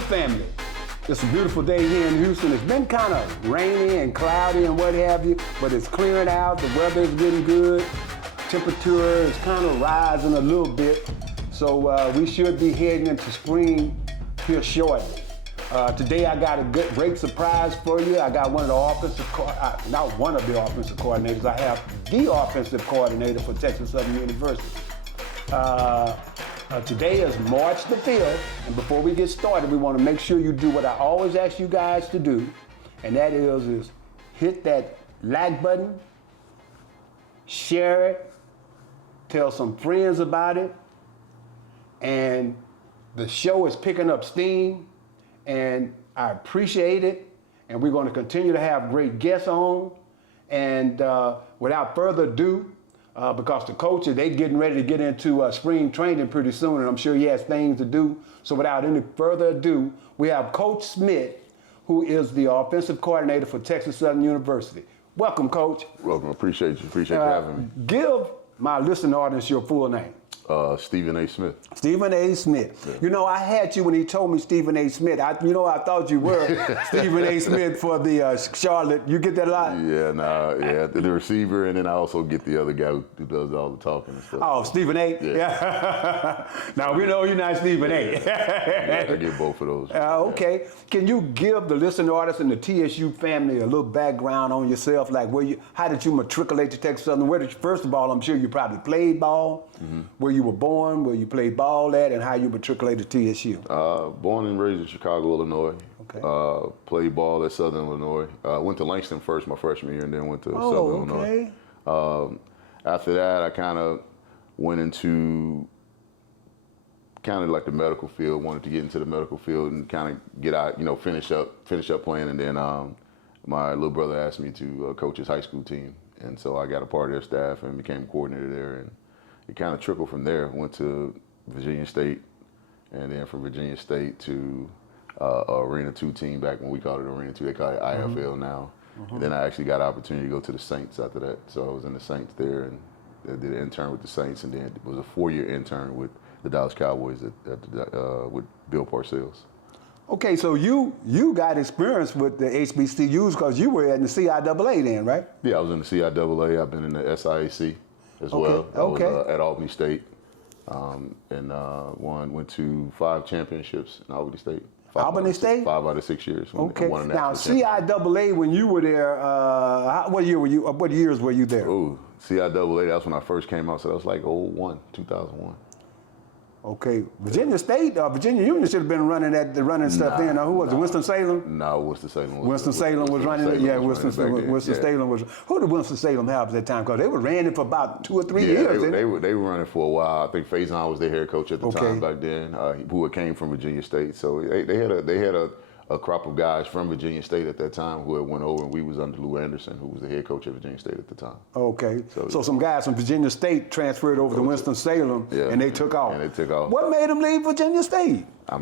family. It's a beautiful day here in Houston. It's been kind of rainy and cloudy and what have you, but it's clearing out. The weather is getting good. Temperature is kind of rising a little bit. So we should be heading into spring here shortly. Today I got a great surprise for you. I got one of the not one of the offensive coordinators. I have the offensive coordinator for Texas Southern University. Today is March the 5th, and before we get started, we want to make sure you do what I always ask you guys to do, and that is hit that like button, share it, tell some friends about it, and the show is picking up steam, and I appreciate it, and we're going to continue to have great guests on, and without further ado, because the coaches, they're getting ready to get into spring training pretty soon, and I'm sure he has things to do. So without any further ado, we have Coach Smith, who is the offensive coordinator for Texas Southern University. Welcome, Coach. Welcome. Appreciate you. Appreciate you having me. Give my listening audience your full name. Stephen A. Smith. Stephen A. Smith. Yeah. You know, I had you when he told me Stephen A. Smith. I thought you were Stephen A. Smith for the Charlotte. You get that a lot? Yeah, the receiver, and then I also get the other guy who does all the talking and stuff. Oh, Stephen A. Yeah. Now we know you're not Stephen A. Yeah, I get both of those. Okay. Can you give the listening audience and the TSU family a little background on yourself? Like, how did you matriculate to Texas Southern? First of all, I'm sure you probably played ball. Mm-hmm. Where you were born, where you played ball at, and how you matriculated to TSU? Born and raised in Chicago, Illinois. Okay. Played ball at Southern Illinois. Went to Langston first my freshman year, and then went to Southern Illinois. After that, I kind of went into kind of like the medical field. Wanted to get into the medical field and kind of get out, finish up playing. And then my little brother asked me to coach his high school team, and so I got a part of their staff and became coordinator there. And it kind of trickled from there. Went to Virginia State, and then from Virginia State to Arena 2 team back when we called it Arena 2. They call it IFL now. Mm-hmm. And then I actually got an opportunity to go to the Saints after that. So I was in the Saints there, and I did an intern with the Saints, and then it was a 4-year intern with the Dallas Cowboys with Bill Parcells. Okay, so you got experience with the HBCUs because you were in the CIAA then, right? Yeah, I was in the CIAA. I've been in the SIAC. As well. I was at Albany State, and went to 5 championships in Albany State. Albany State? 5 out of 6 years. Okay. Now CIAA, when you were there, what years were you there? Oh, CIAA. That's when I first came out. So that was like 2001. Okay, Virginia State, Virginia Union should have been running stuff then. Who was it? Winston-Salem? No, Winston-Salem. Winston-Salem was running it. Yeah, Winston-Salem was. Who did Winston-Salem have at that time? Because they were ran it for about 2 or 3 years. They were running for a while. I think Faison was their head coach at the time back then. Who came from Virginia State. So they had a crop of guys from Virginia State at that time who had went over, and we was under Lou Anderson, who was the head coach at Virginia State at the time. Okay, so some guys from Virginia State transferred over to Winston-Salem, and they took off. What made them leave Virginia State? I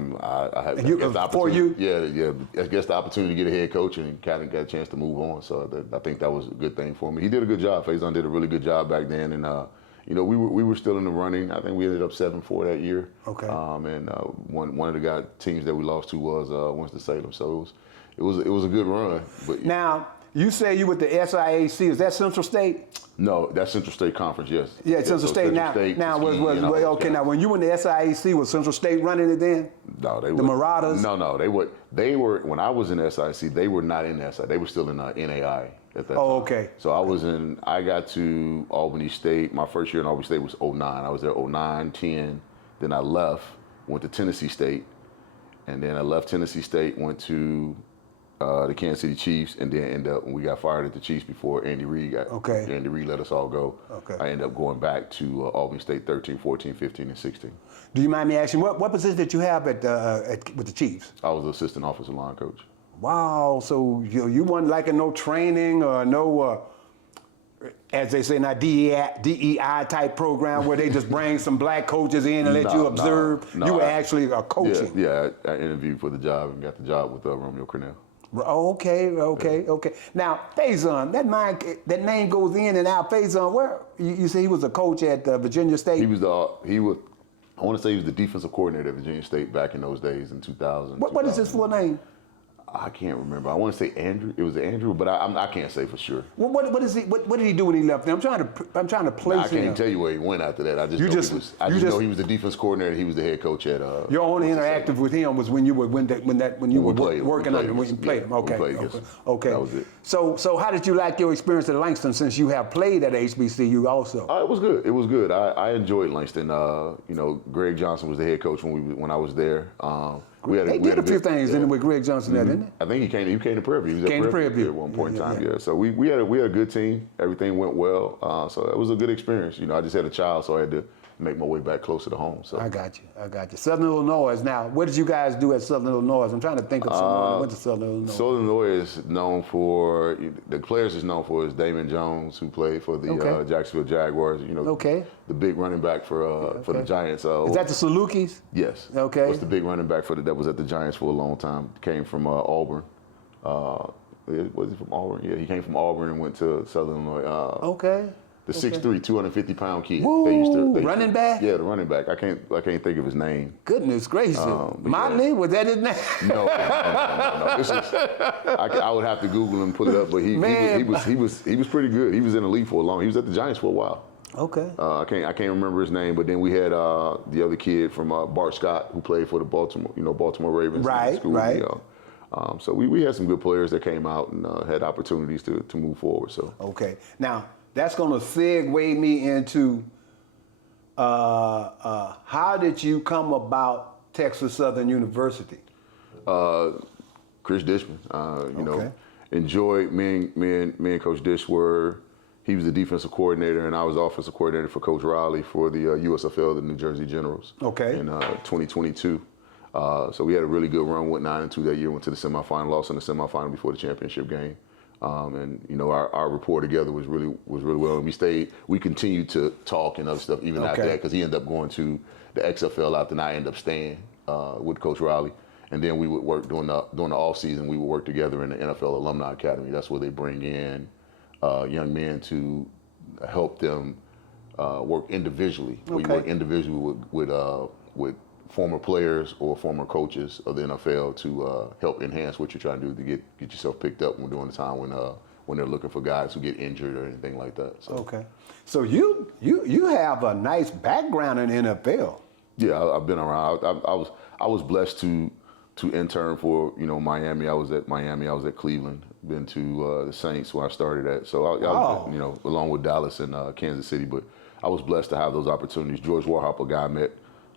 guess the opportunity to get a head coach and kind of got a chance to move on. So I think that was a good thing for me. He did a good job. Faison did a really good job back then, and we were still in the running. I think we ended up 7-4 that year. Okay. And one of the teams that we lost to was Winston-Salem. So it was a good run. But now you say you with the SIAC. Is that Central State? No, that's Central State Conference. Yes. Yeah, Central State. Now when you were in the SIAC, was Central State running it then? No, they were. The Marauders. No, they were when I was in the SIAC. They were not in the SIAC. They were still in NAI. At that time. Okay. So I got to Albany State. My first year in Albany State was 2009. I was there 2009, 10. Then I left, went to Tennessee State. And then I left Tennessee State, went to the Kansas City Chiefs, and then ended up when we got fired at the Chiefs before Andy Reid Andy Reid let us all go. Okay. I ended up going back to Albany State 13, 14, 15, and 16. Do you mind me asking, what position did you have with the Chiefs? I was the assistant offensive line coach. Wow, so you weren't like no training or no, as they say now, DEI type program where they just bring some black coaches in and let you observe? No, you were actually coaching. Yeah, I interviewed for the job and got the job with Romeo Cornell. Okay. Now, Faison, that name goes in and out. Faison, where you say he was a coach at Virginia State? He was I want to say he was the defensive coordinator at Virginia State back in those days in 2000. What is his full name? I can't remember. I want to say Andrew. It was Andrew, but I can't say for sure. What is he? What did he do when he left there? I'm trying to place I can't him. tell you where he went after that. I just know he was the defense coordinator. He was the head coach at. Your only interactive with him was when you were working on him when you played him. Okay. Okay. That was it. So how did you like your experience at Langston since you have played at HBCU also? It was good. It was good. I enjoyed Langston. Greg Johnson was the head coach when I was there. They did a few things with Greg Johnson there, didn't they? I think he came to Prairie View. He was at Prairie View at one point in time. Yeah. So we had a good team. Everything went well. So it was a good experience. I just had a child, so I had to make my way back closer to home. So I got you. Southern Illinois now. What did you guys do at Southern Illinois? I'm trying to think of someone that went to Southern Illinois. Southern Illinois is known for the players is known for is Damon Jones, who played for the Jacksonville Jaguars. The big running back for the Giants. Is that the Salukis? Yes. Okay. Was the big running back that was at the Giants for a long time. Came from Auburn. Was he from Auburn? Yeah, he came from Auburn and went to Southern Illinois. The 6'3", 250-pound kid. Woo, running back? Yeah, the running back. I can't think of his name. Goodness gracious. Motley, was that his name? No. This is, I would have to Google and pull it up, but he was pretty good. He was in the league for a long. He was at the Giants for a while. Okay. I can't remember his name, but then we had the other kid from Bart Scott who played for the Baltimore Ravens. Right. So we had some good players that came out and had opportunities to move forward. So. Okay. Now, that's going to segue me into how did you come about Texas Southern University? Chris Dishman. Enjoyed me and Coach Dish he was the defensive coordinator and I was offensive coordinator for Coach Riley for the USFL, the New Jersey Generals. Okay. In 2022. So we had a really good run, went 9-2 that year, went to the semifinal, lost in the semifinal before the championship game. Our rapport together was really well, and we continued to talk and other stuff even after that, because he ended up going to the XFL after, and I ended up staying with Coach Riley, and then we would work during the off season. We would work together in the NFL Alumni Academy. That's where they bring in young men to help them work individually. We work individually with former players or former coaches of the NFL to help enhance what you're trying to do to get yourself picked up during the time when they're looking for guys who get injured or anything like that. So. Okay. So you have a nice background in NFL. Yeah, I've been around. I was blessed to intern for Miami. I was at Miami. I was at Cleveland. Been to the Saints where I started at. So I along with Dallas and Kansas City. But I was blessed to have those opportunities. George Warhop, a guy I met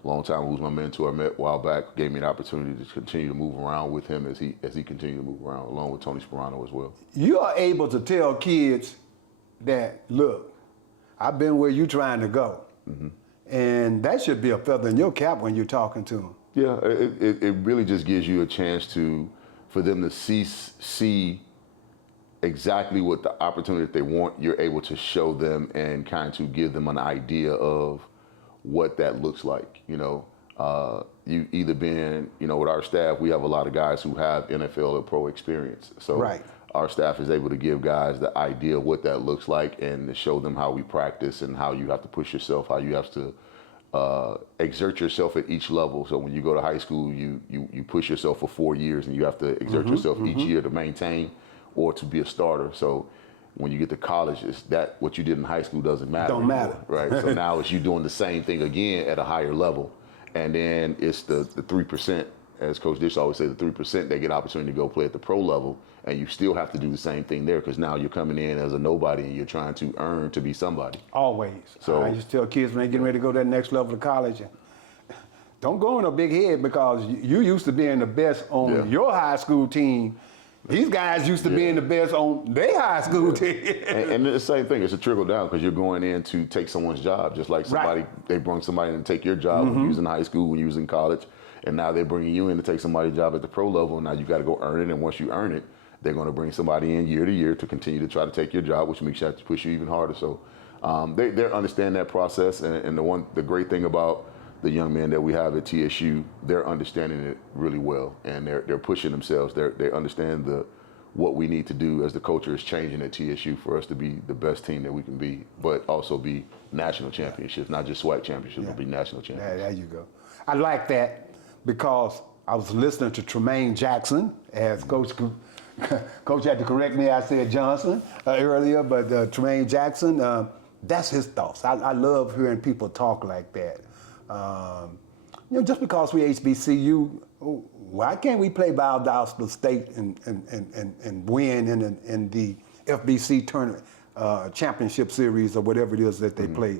a long time, who was my mentor, I met a while back, gave me an opportunity to continue to move around with him as he continued to move around, along with Tony Sperano as well. You are able to tell kids that, look, I've been where you're trying to go. Mm-hmm. And that should be a feather in your cap when you're talking to them. Yeah, it really just gives you a chance for them to see exactly what the opportunity that they want. You're able to show them and kind of give them an idea of what that looks like. You either been, with our staff, we have a lot of guys who have NFL or pro experience. So our staff is able to give guys the idea of what that looks like and to show them how we practice and how you have to push yourself, how you have to exert yourself at each level. So when you go to high school, you push yourself for 4 years and you have to exert yourself each year to maintain or to be a starter. So when you get to college, it's that what you did in high school doesn't matter. Don't matter. Right? So now it's you doing the same thing again at a higher level. And then it's the 3%, as Coach Dish always say, the 3%, they get opportunity to go play at the pro level, and you still have to do the same thing there because now you're coming in as a nobody and you're trying to earn to be somebody. Always. So I used to tell kids when they're getting ready to go to that next level of college, don't go in a big head because you used to being the best on your high school team. These guys used to being the best on their high school team. and it's the same thing. It's a trickle down because you're going in to take someone's job. Just like they bring somebody in to take your job when you was in high school, when you was in college. And now they're bringing you in to take somebody's job at the pro level. Now you got to go earn it. And once you earn it, they're going to bring somebody in year to year to continue to try to take your job, which makes you have to push you even harder. So they understand that process. And the great thing about the young men that we have at TSU, they're understanding it really well, and they're pushing themselves. They understand what we need to do as the culture is changing at TSU for us to be the best team that we can be, but also be national championships, not just SWAC championships, but be national champions. There you go. I like that because I was listening to Tremaine Jackson, as Coach had to correct me, I said Johnson earlier, but Tremaine Jackson, that's his thoughts. I love hearing people talk like that. Just because we HBCU, why can't we play Valdosta State and win in the FBC tournament championship series or whatever it is that they play?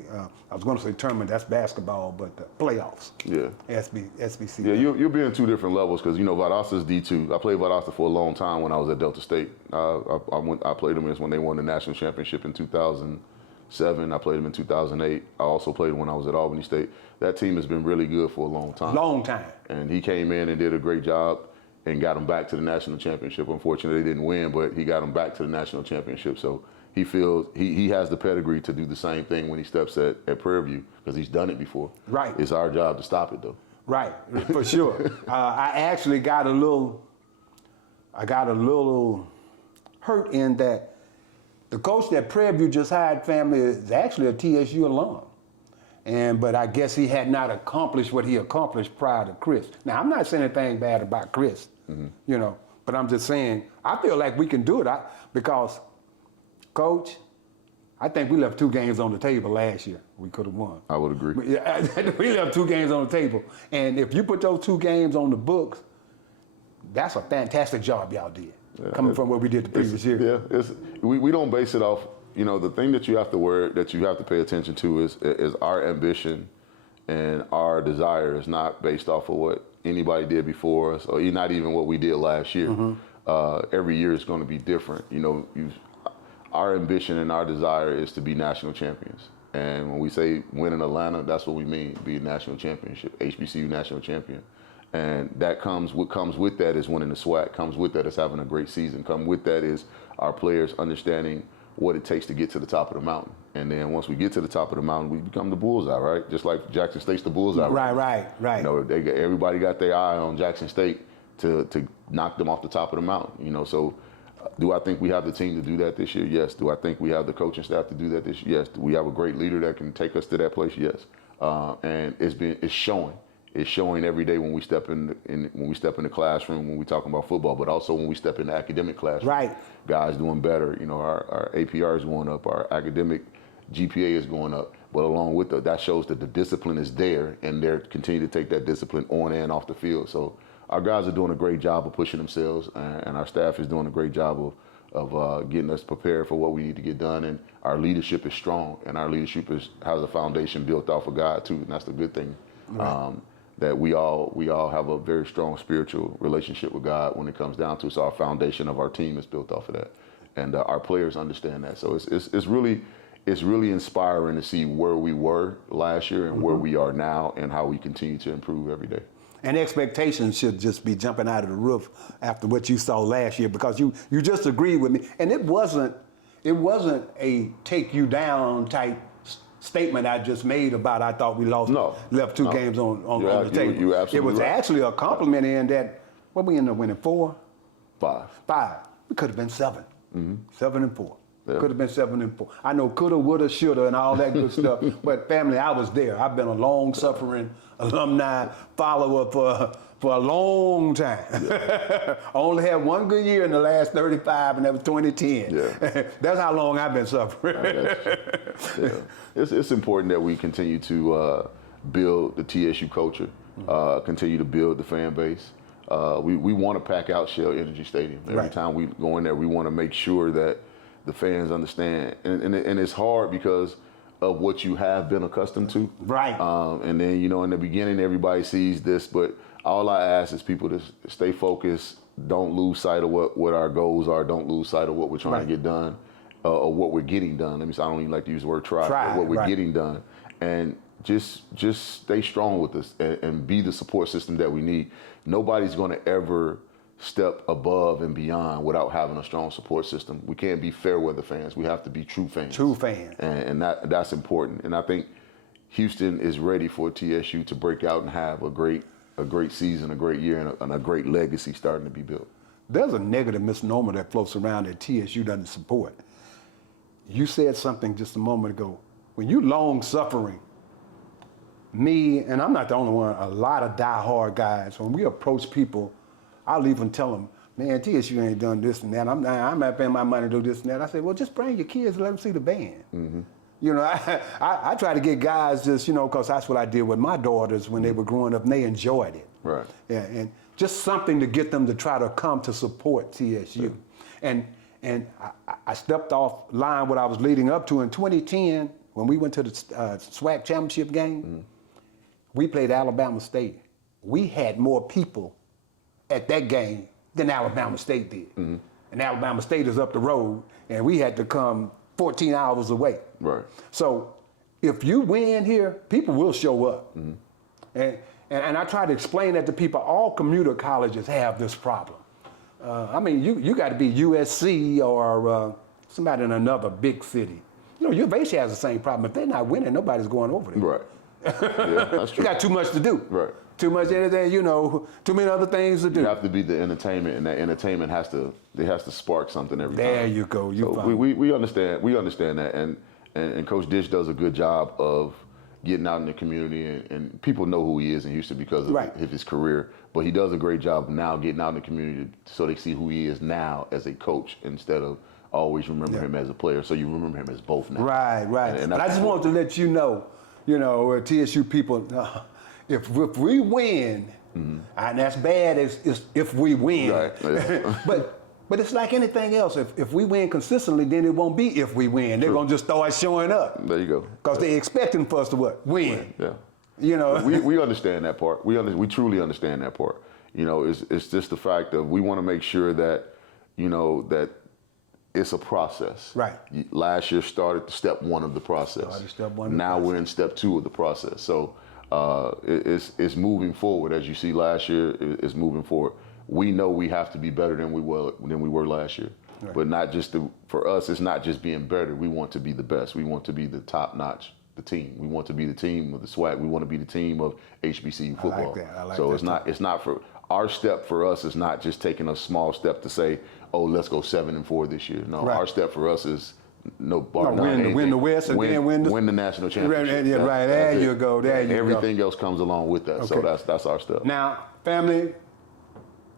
I was going to say tournament, that's basketball, but playoffs. Yeah. SBC. Yeah, you'll be in two different levels because Valdosta's D2. I played Valdosta for a long time when I was at Delta State. I played them when they won the national championship in 2007. I played them in 2008. I also played when I was at Albany State. That team has been really good for a long time. Long time. And he came in and did a great job and got them back to the national championship. Unfortunately, they didn't win, but he got them back to the national championship. So he feels he has the pedigree to do the same thing when he steps at Prairie View because he's done it before. Right. It's our job to stop it, though. Right, for sure. I actually got a little hurt in that the coach that Prairie View just hired, family, is actually a TSU alum. But I guess he had not accomplished what he accomplished prior to Chris. Now, I'm not saying anything bad about Chris, but I'm just saying, I feel like we can do it because, Coach, I think we left 2 games on the table last year. We could have won. I would agree. We left 2 games on the table. And if you put those 2 games on the books, that's a fantastic job y'all did, coming from what we did the previous year. Yeah, we don't base it off. The thing that you have to pay attention to is our ambition and our desire is not based off of what anybody did before us or not even what we did last year. Every year is going to be different. Our ambition and our desire is to be national champions. And when we say win in Atlanta, that's what we mean, be a national championship, HBCU national champion. And what comes with that is winning the SWAC, comes with that is having a great season, come with that is our players understanding what it takes to get to the top of the mountain. And then once we get to the top of the mountain, we become the bullseye, right? Just like Jackson State's the bullseye. Right. Everybody got their eye on Jackson State to knock them off the top of the mountain, so do I think we have the team to do that this year? Yes. Do I think we have the coaching staff to do that this year? Yes. Do we have a great leader that can take us to that place? Yes. And it's showing. It's showing every day when we step in the classroom, when we talking about football, but also when we step in the academic classroom. Right. Guys doing better. Our APR is going up. Our academic GPA is going up. But along with that shows that the discipline is there, and they're continuing to take that discipline on and off the field. So our guys are doing a great job of pushing themselves, and our staff is doing a great job of getting us prepared for what we need to get done. And our leadership is strong, and our leadership has a foundation built off of God too, and that's the good thing. Right. That we all have a very strong spiritual relationship with God when it comes down to it. So our foundation of our team is built off of that, and our players understand that. So it's really inspiring to see where we were last year and where we are now, and how we continue to improve every day. And expectations should just be jumping out of the roof after what you saw last year, because you just agreed with me. And it wasn't a take you down type statement I just made about I thought we left 2 games on the table. You absolutely it was right. actually a compliment in that, what we ended up winning 4? 5. We could have been 7. 7-4. Yeah. Could have been 7-4. I know coulda, woulda, shoulda, and all that good stuff. But family, I was there. I've been a long-suffering alumni follower for a long time. Yeah. I only had 1 good year in the last 35, and that was 2010. Yeah. That's how long I've been suffering. It's important that we continue to build the TSU culture, continue to build the fan base. We want to pack out Shell Energy Stadium. Every time we go in there, we want to make sure that the fans understand. And it's hard because of what you have been accustomed to. Right. And then, in the beginning, everybody sees this, but all I ask is people to stay focused. Don't lose sight of what our goals are. Don't lose sight of what we're trying to get done, or what we're getting done. I don't even like to use the word try, but what we're getting done. And just stay strong with us and be the support system that we need. Nobody's going to ever step above and beyond without having a strong support system. We can't be fair weather fans. We have to be true fans. True fans. And that's important. And I think Houston is ready for TSU to break out and have a great season, a great year, and a great legacy starting to be built. there's a negative misnomer that floats around that TSU doesn't support. You said something just a moment ago. When you long-suffering, me, and I'm not the only one, a lot of die-hard guys, when we approach people, I'll even tell them, man, TSU ain't done this and that. I'm not paying my money to do this and that. I say, well, just bring your kids and let them see the band. Mm-hmm. You know, I try to get guys just, you know, because that's what I did with my daughters when they were growing up, and they enjoyed it. Right. Yeah, and just something to get them to try to come to support TSU. Sure. And I stepped off line what I was leading up to in 2010 when we went to the SWAC championship game. Mm-hmm. We played Alabama State. We had more people at that game than Alabama State did. Mm-hmm. And Alabama State is up the road, and we had to come 14 hours away. Right. So if you win here, people will show up. Mm-hmm. And I try to explain that to people. All commuter colleges have this problem. I mean, you got to be USC or somebody in another big city. You know, U of H has the same problem. If they're not winning, nobody's going over there. Right. Yeah, that's true. You got too much to do. Right. Too much anything, you know, too many other things to do. You have to be the entertainment, and that entertainment has to spark something every time. There you go. We understand that, and Coach Dish does a good job of getting out in the community, and people know who he is in Houston because of his career. But he does a great job now getting out in the community so they see who he is now as a coach instead of always remember him as a player. So you remember him as both now. Right. And I just wanted to let you know, TSU people, if we win, mm-hmm. and that's bad is if we win. Right. But it's like anything else. If we win consistently, then it won't be if we win. They're going to just start showing up. There you go. Because they're expecting for us to what? Win. Yeah. You know. We understand that part. We truly understand that part. You know, it's just the fact that we want to make sure that, you know, that it's a process. Right. Last year started step one of the process. Now we're in step two of the process. So it's moving forward. As you see, last year it's moving forward. We know we have to be better than we were last year. Right. But not just for us, it's not just being better. We want to be the best. We want to be the top notch, the team. We want to be the team of the SWAC. We want to be the team of HBCU football. I like that. I like so that. it's not for our step for us is not just taking a small step to say, oh, let's go 7-4 this year. No, our step for us is win the West and then win the national championship. Right. There you go. Everything else comes along with that. Okay. So that's our step. Now, family,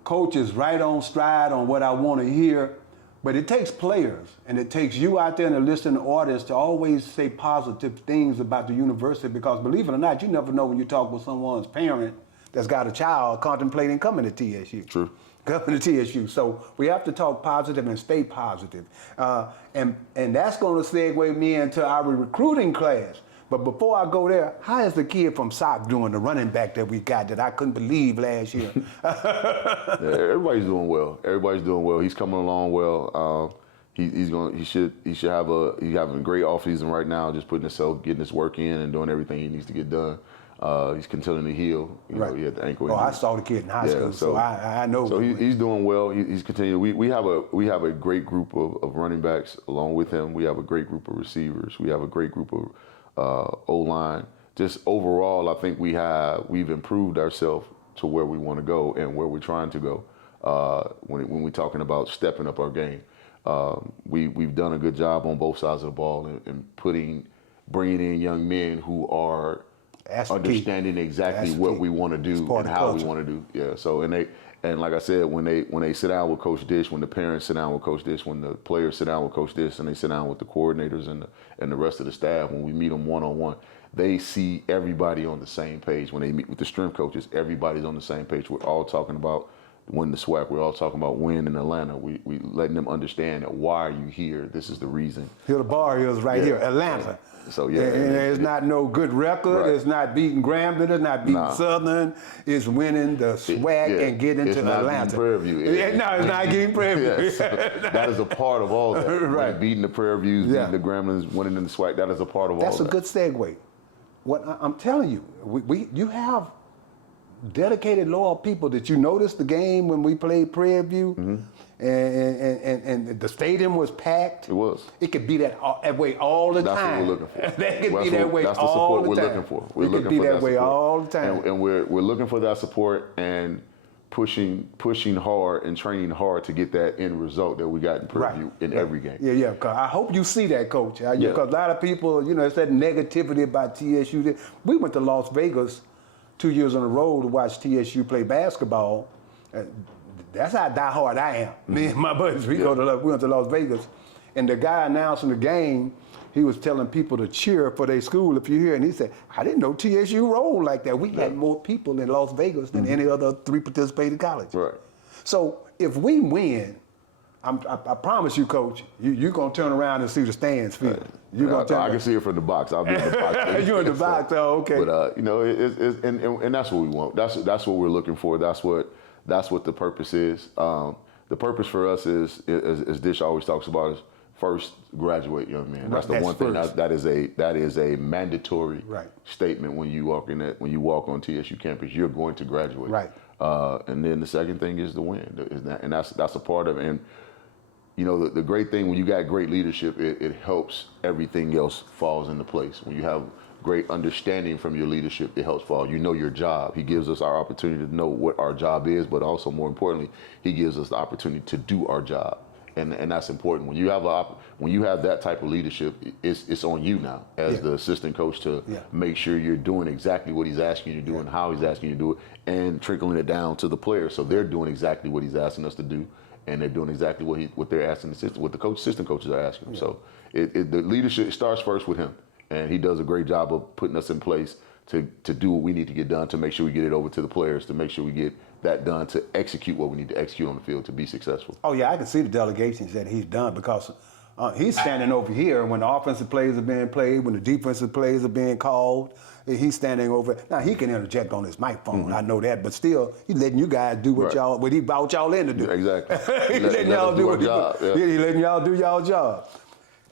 Coach is right on stride on what I want to hear, but it takes players and it takes you out there in the listening audience to always say positive things about the university, because believe it or not, you never know when you talk with someone's parent that's got a child contemplating coming to TSU. True. Coming to TSU. So we have to talk positive and stay positive. And that's going to segue me into our recruiting class. But before I go there, how is the kid from SOC doing, the running back that we got that I couldn't believe last year? Yeah, everybody's doing well. He's coming along well. He's having a great offseason right now, just getting his work in and doing everything he needs to get done. He's continuing to heal. You know, he had the ankle injury. I saw the kid in high school, so I know. So he's doing well. He's continuing. We have a great group of running backs along with him. We have a great group of receivers. We have a great group of O-line. Just overall, I think we've improved ourselves to where we want to go and where we're trying to go. When we're talking about stepping up our game, we've done a good job on both sides of the ball and bringing in young men who are understanding exactly what we want to do and how we want to do. Yeah. So and like I said, when they sit down with Coach Dish, when the parents sit down with Coach Dish, when the players sit down with Coach Dish, and they sit down with the coordinators and the rest of the staff, when we meet them one-on-one, they see everybody on the same page. When they meet with the strength coaches, everybody's on the same page. We're all talking about win the SWAC. We're all talking about win in Atlanta. We letting them understand that why are you here? This is the reason. Here the bar is right here, Atlanta. So yeah, and there's not no good record. Right. It's not beating Grambling. It's not beating Southern. It's winning the SWAC and getting to Atlanta. It's not beating Prairie View. It's not getting Prairie View. That is a part of all that. Right. Beating the Prairie Views, beating the Gremlins, winning in the SWAC. That is a part of all that. That's a good segue. What I'm telling you, you have dedicated, loyal people that you noticed the game when we played Prairie View, and the stadium was packed. It was. It could be that way all the time. That's what we're looking for. That could be that way that's all the support the time. we're looking for. We're looking for that way all the time. And we're looking for that support, and pushing hard and training hard to get that end result that we got in Purdue in every game. Yeah. Cause I hope you see that, Coach. Because a lot of people, it's that negativity about TSU. We went to Las Vegas 2 years in a row to watch TSU play basketball. That's how diehard I am. Me and my buddies, we went to Las Vegas, and the guy announcing the game, he was telling people to cheer for their school if you're here, and he said, I didn't know TSU rolled like that. We had more people in Las Vegas than any other 3 participating colleges. Right. So if we win, I promise you, Coach, you're going to turn around and see the stands fill. I can see it from the box. I'll be in the box. You're in the box, okay. But, and that's what we want. That's what we're looking for. That's what the purpose is. The purpose for us is, as Dish always talks about, is first graduate young men. That's the one thing that is a mandatory statement when you walk on TSU campus. You're going to graduate. Right. And then the second thing is the win, and that's a part of it. And the great thing when you got great leadership, it helps everything else falls into place. When you have great understanding from your leadership, it helps fall. You know your job. He gives us our opportunity to know what our job is, but also more importantly, he gives us the opportunity to do our job. And that's important. When you have that type of leadership, it's on you now as the assistant coach to make sure you're doing exactly what he's asking you to do and how he's asking you to do it, and trickling it down to the players so they're doing exactly what he's asking us to do, and they're doing exactly what they're asking what the assistant coaches are asking. Yeah. So the leadership starts first with him, and he does a great job of putting us in place to do what we need to get done, to make sure we get it over to the players, to make sure we get that done, to execute what we need to execute on the field to be successful. Oh yeah, I can see the delegations that he's done, because he's standing over here when the offensive plays are being played, when the defensive plays are being called. He's standing over. Now he can interject on his microphone. I know that, but still, he's letting you guys do what he brought y'all in to do. Exactly. He's letting y'all do what job. He's letting y'all do y'all job.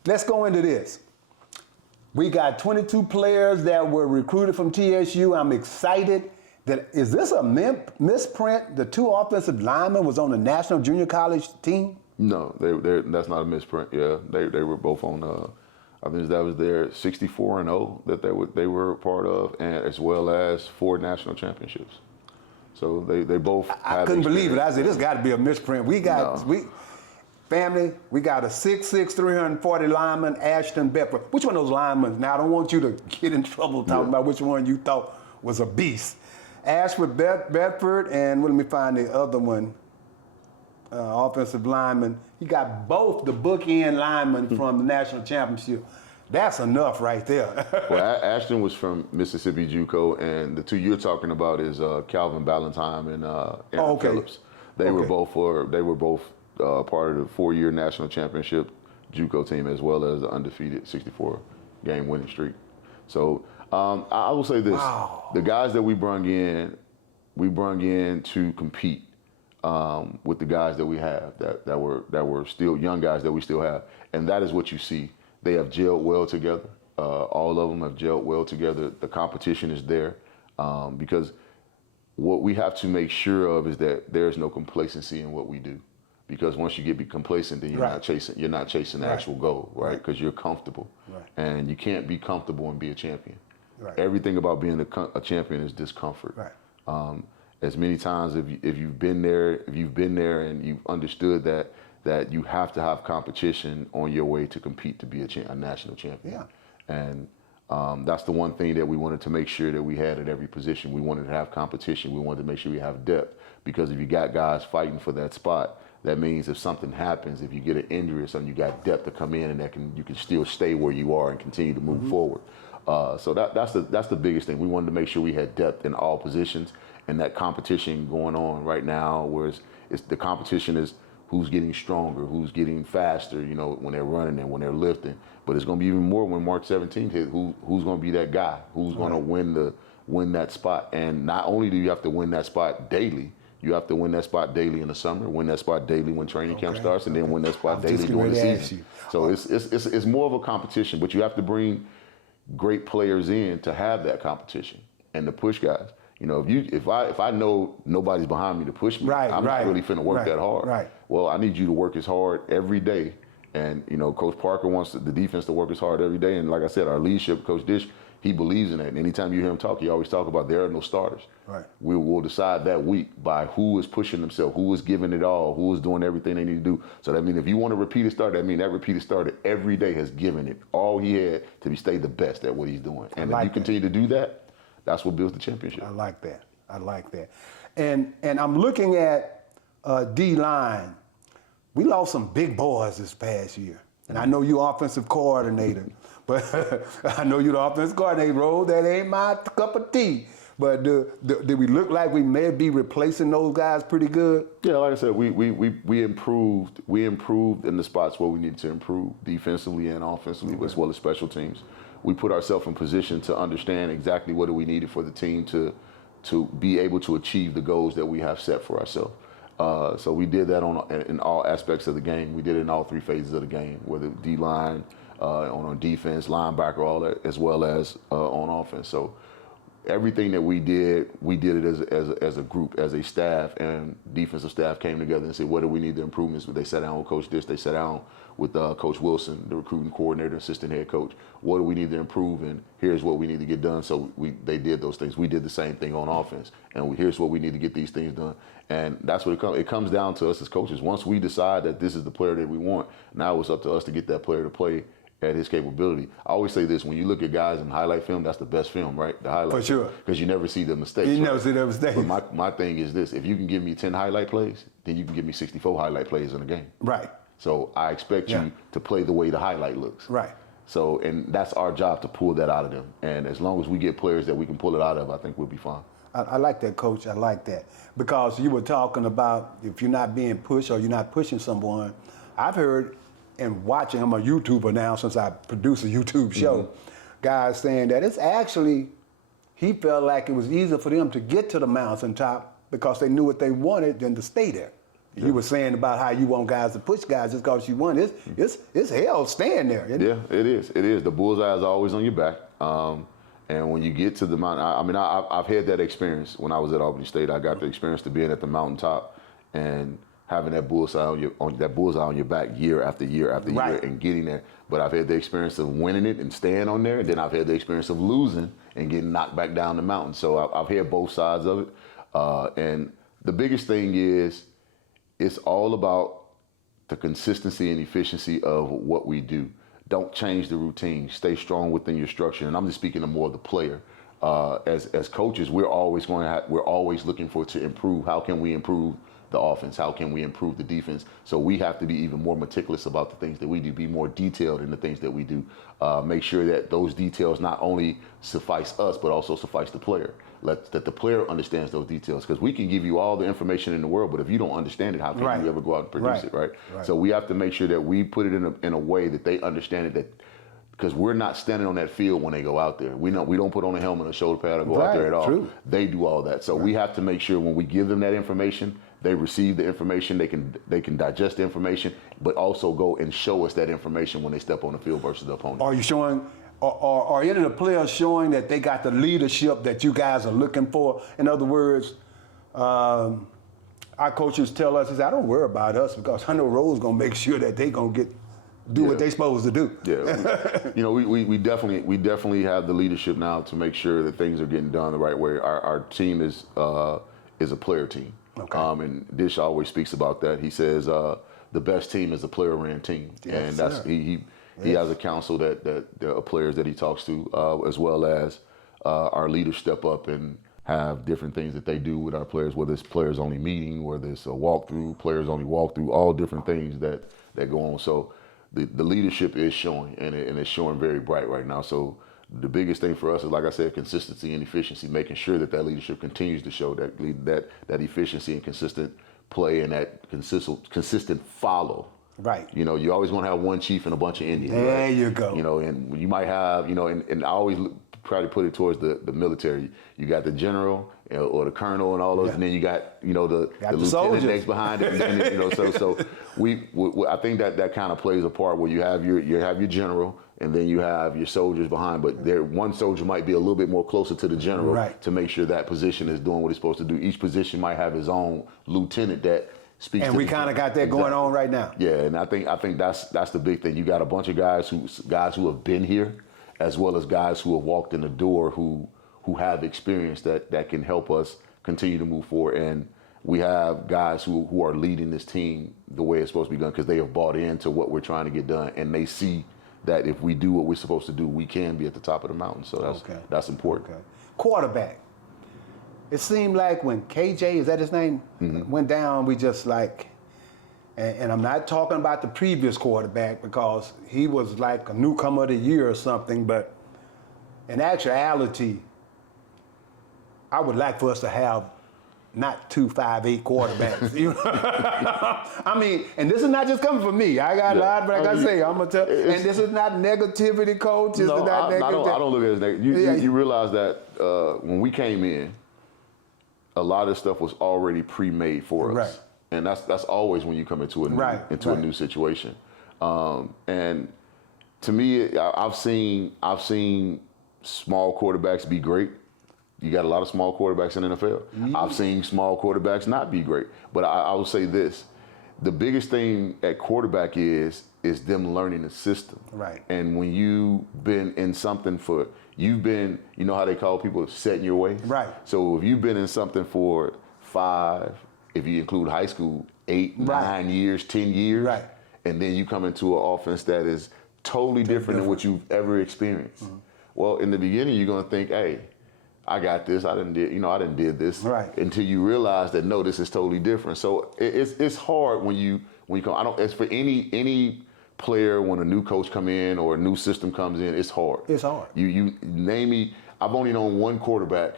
Let's go into this. We got 22 players that were recruited from TSU. I'm excited. Is this a misprint? The 2 offensive linemen was on the national junior college team? No, that's not a misprint. Yeah, they were both on. I think that was their 64-0 that they were a part of, and as well as 4 national championships. So they both. I couldn't believe it. I said, this got to be a misprint. We got family. We got a 6'6", 340 lineman, Ashton Bedford. Which one of those linemen? Now I don't want you to get in trouble talking about which one you thought was a beast. Ashford Bedford, and let me find the other one, offensive lineman. He got both the bookend linemen from the national championship. That's enough right there. Well, Ashton was from Mississippi JUCO, and the 2 you're talking about is Calvin Ballantyne and Aaron Phillips. They were both part of the 4-year national championship JUCO team, as well as the undefeated 64-game winning streak. So I will say this: the guys that we brung in to compete with the guys that we have that were still young guys that we still have, and that is what you see. They have gelled well together. All of them have gelled well together. The competition is there because what we have to make sure of is that there is no complacency in what we do. Because once you get complacent, then you're not chasing the actual goal, right? Because you're comfortable, and you can't be comfortable and be a champion. Right. Everything about being a champion is discomfort. Right. As many times, if you've been there and you've understood that you have to have competition on your way to compete to be a national champion. Yeah. And that's the one thing that we wanted to make sure that we had at every position. We wanted to have competition. We wanted to make sure we have depth, because if you got guys fighting for that spot, that means if something happens, if you get an injury or something, you got depth to come in, and you can still stay where you are and continue to move forward. So that's the biggest thing. We wanted to make sure we had depth in all positions, and that competition going on right now, where the competition is who's getting stronger, who's getting faster, when they're running and when they're lifting. But it's going to be even more when March 17th hit. Who's going to be that guy? Who's going to win that spot? And not only do you have to win that spot daily, you have to win that spot daily in the summer, win that spot daily when training camp starts, and then win that spot daily during the season. So it's more of a competition, but you have to bring great players in to have that competition and to push guys. If I know nobody's behind me to push me, I'm not really finna work that hard. Right. Well, I need you to work as hard every day. And Coach Parker wants the defense to work as hard every day. And like I said, our leadership, Coach Dish, He believes in that. And anytime you hear him talk, he always talk about there are no starters. Right. We will decide that week by who is pushing themselves, who is giving it all, who is doing everything they need to do. So that means if you want to repeat a starter, that means that repeated starter every day has given it all he had to stay the best at what he's doing. And if you continue to do that, that's what builds the championship. I like that. I like that. And I'm looking at D-line. We lost some big boys this past year. And I know you're offensive coordinator, but I know you're the offensive coordinator, Rose. That ain't my cup of tea. But do we look like we may be replacing those guys pretty good? Yeah, like I said, we improved. We improved in the spots where we needed to improve, defensively and offensively, as well as special teams. We put ourselves in position to understand exactly what do we needed for the team to be able to achieve the goals that we have set for ourselves. So we did that in all aspects of the game. We did it in all three phases of the game, whether D-line, on defense, linebacker, all that, as well as on offense. So everything that we did it as a group, as a staff, and defensive staff came together and said, what do we need the improvements? They sat down with Coach Dish, they sat down with Coach Wilson, the recruiting coordinator, assistant head coach. What do we need to improve, and here's what we need to get done. So they did those things. We did the same thing on offense, and here's what we need to get these things done. And that's what it comes down to us as coaches. Once we decide that this is the player that we want, now it's up to us to get that player to play at his capability. I always say this, when you look at guys in highlight film, that's the best film, right? The highlight. For sure. Because you never see the mistakes. You never see the mistakes. But my thing is this, if you can give me 10 highlight plays, then you can give me 64 highlight plays in a game. Right. So I expect you to play the way the highlight looks. Right. So, and that's our job to pull that out of them. And as long as we get players that we can pull it out of, I think we'll be fine. I like that, Coach. I like that. Because you were talking about if you're not being pushed or you're not pushing someone. I've heard and watching, I'm a YouTuber now since I produce a YouTube show, guys saying that it's actually, he felt like it was easier for them to get to the mountaintop because they knew what they wanted than to stay there. Yeah. You were saying about how you want guys to push guys just because you want it. It's hell staying there. Isn't it? Yeah, it is. It is. The bullseye is always on your back. And when you get to the mountain, I've had that experience when I was at Albany State. I got the experience to being at the mountaintop and having that bullseye on your back year after year after year and getting there. But I've had the experience of winning it and staying on there, and then I've had the experience of losing and getting knocked back down the mountain. So I've had both sides of it. And the biggest thing is, it's all about the consistency and efficiency of what we do. Don't change the routine. Stay strong within your structure. And I'm just speaking to more of the player. As coaches, we're always looking to improve. How can we improve the offense? How can we improve the defense? So we have to be even more meticulous about the things that we do, be more detailed in the things that we do. Make sure that those details not only suffice us, but also suffice the player. That the player understands those details, because we can give you all the information in the world, but if you don't understand it, how can you ever go out and produce it, right? So we have to make sure that we put it in a way that they understand it, that because we're not standing on that field when they go out there. We don't put on a helmet or shoulder pad or go out there at all. True. They do all that. So we have to make sure when we give them that information, they receive the information, they can digest the information, but also go and show us that information when they step on the field versus the opponent. Are you showing, are any of the players showing that they got the leadership that you guys are looking for? In other words, our coaches tell us, I don't worry about us because I know Rose going to make sure that they going to do what they're supposed to do. Yeah, we definitely have the leadership now to make sure that things are getting done the right way. Our team is a player team. Okay. And Dish always speaks about that. He says the best team is a player-ran team, and that's he has a council that there are players that he talks to, as well as our leaders step up and have different things that they do with our players, whether it's players only meeting, whether it's a walkthrough, players only walkthrough, all different things that go on. So the leadership is showing, and it's showing very bright right now. So the biggest thing for us is, like I said, consistency and efficiency, making sure that leadership continues to show that efficiency and consistent play and that consistent follow. Right. You always going to have one chief and a bunch of Indians. There right? you go. And you might have, and I always try to put it towards the military. You got the general or the colonel and all those, and then you got, the lieutenant soldiers next behind it. And then, so I think that kind of plays a part where you have your general, and then you have your soldiers behind, but one soldier might be a little bit more closer to the general to make sure that position is doing what it's supposed to do. Each position might have his own lieutenant that speaks. And we kind of got that going on right now. Yeah, and I think that's the big thing. You got a bunch of guys who have been here, as well as guys who have walked in the door who have experience that can help us continue to move forward. And we have guys who are leading this team the way it's supposed to be done because they have bought into what we're trying to get done, and they see that if we do what we're supposed to do, we can be at the top of the mountain. So that's important. Okay. Quarterback. It seemed like when KJ, is that his name, went down, we just like, and I'm not talking about the previous quarterback because he was like a newcomer of the year or something, but in actuality, I would like for us to have not 2 5'8" quarterbacks. You know? I mean, and this is not just coming from me. I got a lot, but like I say, I'm gonna tell. And this is not negativity, coach. This is not negativity. I don't look at it as negative. You realize that when we came in, a lot of stuff was already pre-made for us, right. And that's always when you come into a new situation. And to me, I've seen small quarterbacks be great. You got a lot of small quarterbacks in the NFL. Mm-hmm. I've seen small quarterbacks not be great. But I will say this. The biggest thing at quarterback is them learning the system. Right. And when you've been in something you know how they call people setting your way? Right. So if you've been in something for 5, if you include high school, 8, 9 years, 10 years, right. And then you come into an offense that is totally different than what you've ever experienced. Mm-hmm. Well, in the beginning, you're going to think, hey, I got this. I didn't did this. Right. Until you realize that no, this is totally different. So it's hard when you come. It's for any player when a new coach come in or a new system comes in. It's hard. It's hard. You name me. I've only known one quarterback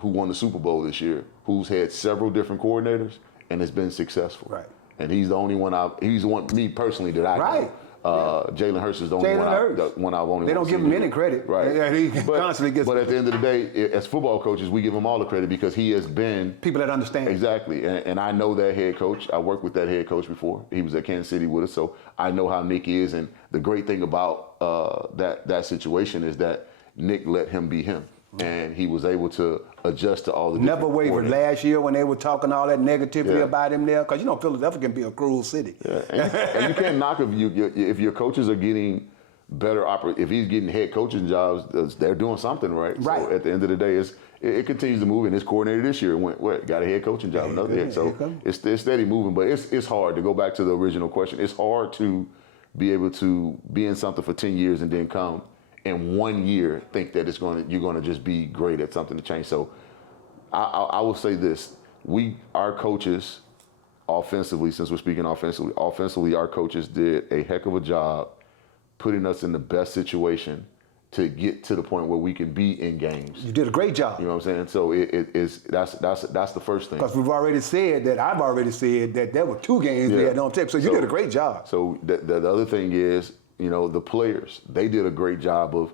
who won the Super Bowl this year, who's had several different coordinators and has been successful. Right. And he's the only one. He's the one me personally that I know. Jalen Hurts is the only one I've only. They don't give him any credit. Right. Yeah, he constantly gets. But at the end of the day, as football coaches, we give him all the credit because he has been people that understand. Exactly, and I know that head coach. I worked with that head coach before. He was at Kansas City with us, so I know how Nick is. And the great thing about that situation is that Nick let him be him, and he was able to adjust to all the. Never wavered last year when they were talking all that negativity about him there, because Philadelphia can be a cruel city. Yeah, and you can't knock if your coaches are getting better. If he's getting head coaching jobs, they're doing something right. Right. So at the end of the day, it continues to move. And this coordinator this year got a head coaching job, another head. So it's steady moving, but it's hard to go back to the original question. It's hard to be able to be in something for 10 years and then come in 1 year think that you're going to just be great at something to change. So I will say this: our coaches, offensively, since we're speaking offensively, our coaches did a heck of a job putting us in the best situation to get to the point where we can be in games. You did a great job. You know what I'm saying? So that's the first thing. Because I've already said that there were 2 games we had on tape. So you did a great job. So the other thing is, the players, they did a great job of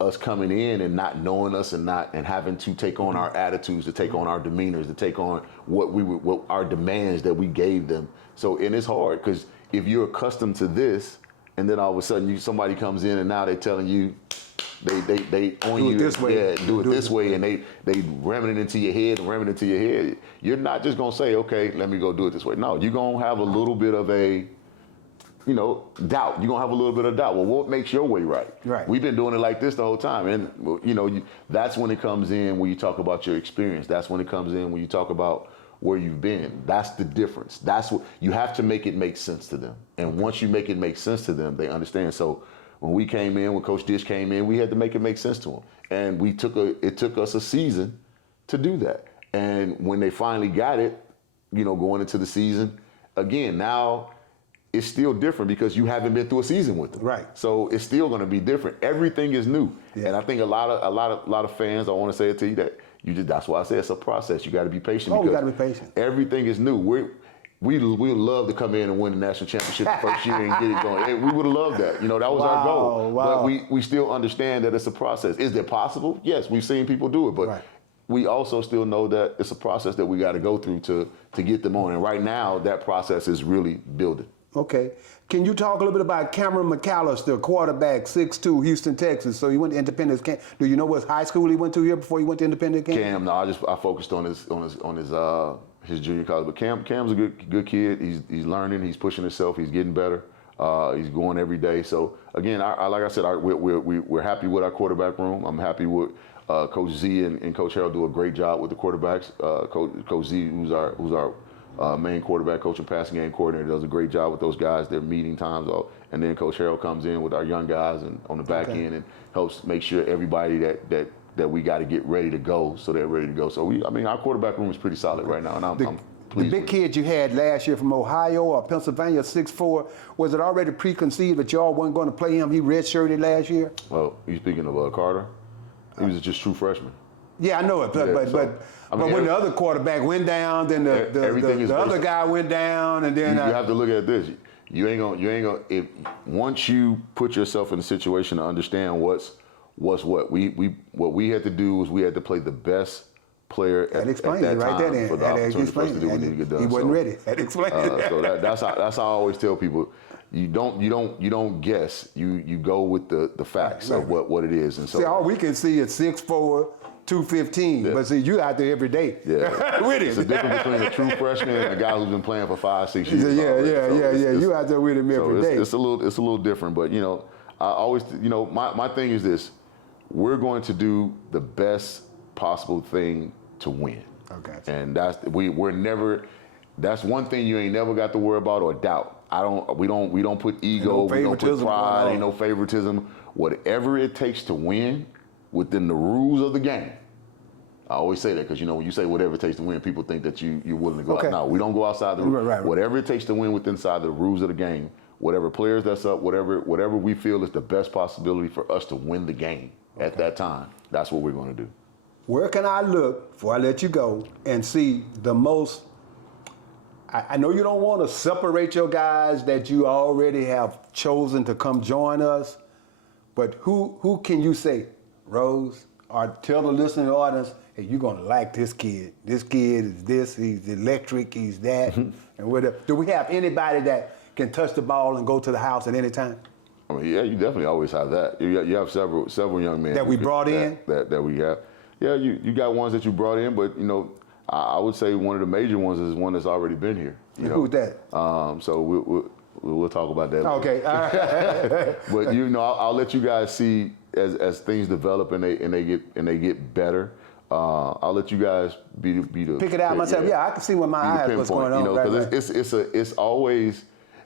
us coming in and not knowing us and having to take on our attitudes, to take on our demeanors, to take on what our demands that we gave them. So, and it's hard because if you're accustomed to this, and then all of a sudden somebody comes in and now they're telling you they own you. This way. Yeah, do it this way, and they ramming it into your head. You're not just gonna say, okay, let me go do it this way. No, you're gonna have a little bit of a doubt. You're gonna have a little bit of doubt. Well, what makes your way right? Right. We've been doing it like this the whole time, and that's when it comes in when you talk about your experience. That's when it comes in when you talk about where you've been. That's the difference. That's what you have to make it make sense to them. And once you make it make sense to them, they understand. So when Coach Dish came in, we had to make it make sense to them, and it took us a season to do that. And when they finally got it, going into the season, again now. It's still different because you haven't been through a season with them. Right. So it's still going to be different. Everything is new. Yeah. And I think a lot of fans, I want to say it to you that that's why I say it's a process. You got to be patient. Oh, we got to be patient. Everything is new. We would love to come in and win the national championship the first year and get it going. We would have loved that. That was our goal. Wow. But we still understand that it's a process. Is it possible? Yes, we've seen people do it, but we also still know that it's a process that we got to go through to get them on. And right now, that process is really building. Okay. Can you talk a little bit about Cameron McAllister, quarterback, 6'2", Houston, Texas? So he went to Independence. Do you know what high school he went to here before he went to Independence? Cam, no, I focused on his junior college. But Cam's a good kid. He's learning. He's pushing himself. He's getting better. He's going every day. So again, like I said, we're happy with our quarterback room. I'm happy with Coach Z and Coach Harold do a great job with the quarterbacks. Coach Z, who's our main quarterback coach and passing game coordinator, does a great job with those guys. Their meeting times, and then Coach Harold comes in with our young guys and on the back end and helps make sure everybody that we got to get ready to go, so they're ready to go. So our quarterback room is pretty solid right now, and I'm pleased. The big kid you had last year from Ohio or Pennsylvania, 6'4", was it already preconceived that y'all weren't going to play him? He redshirted last year. Well, you speaking of Carter? He was just true freshman. Yeah, I know it, but when the other quarterback went down, then the other guy went down, and then you have to look at this. You ain't gonna. Once you put yourself in a situation to understand what's what we had to do was we had to play the best player at that time for the opportunity for us to do what we need to get done. He wasn't ready. That explains it. So that's how I always tell people. You don't guess. You go with the facts of what it is. And so see, all we can see is 6'4", 215. Yeah. But see, you out there every day. Yeah. With him. It's the difference between a true freshman and a guy who's been playing for 5-6 years. Yeah. You out there with him every day. It's a little different. But I always my thing is this: we're going to do the best possible thing to win. Okay. And we're never. That's one thing you ain't never got to worry about or doubt. We don't put ego, we don't put pride, ain't no favoritism. Whatever it takes to win within the rules of the game. I always say that because when you say whatever it takes to win, people think that you're willing to go out. No, we don't go outside the rules. Right. Whatever it takes to win inside the rules of the game, whatever players that's up, whatever we feel is the best possibility for us to win the game at that time, that's what we're going to do. Where can I look, before I let you go, and see the most, I know you don't want to separate your guys that you already have chosen to come join us, but who can you say, Rose, or tell the listening audience, hey, you're going to like this kid. This kid is this, he's electric, he's that, and whatever. Do we have anybody that can touch the ball and go to the house at any time? I mean, yeah, you definitely always have that. You have several young men. That we brought in? That we have. Yeah, you got ones that you brought in, but, I would say one of the major ones is one that's already been here. Who's that? So we'll talk about that. Okay. All right. But I'll let you guys see as things develop and they get better. I'll let you guys be the pick it out myself. Yeah, I can see with my eyes what's going on. Because it's always.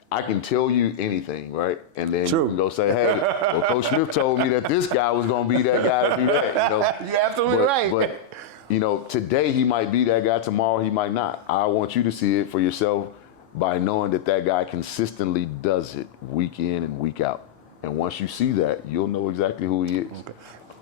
I can tell you anything, right? And then you can go say, hey, well, Coach Smith told me that this guy was going to be that guy to do that. You're absolutely right. But, today he might be that guy, tomorrow he might not. I want you to see it for yourself by knowing that guy consistently does it week in and week out. And once you see that, you'll know exactly who he is. Okay.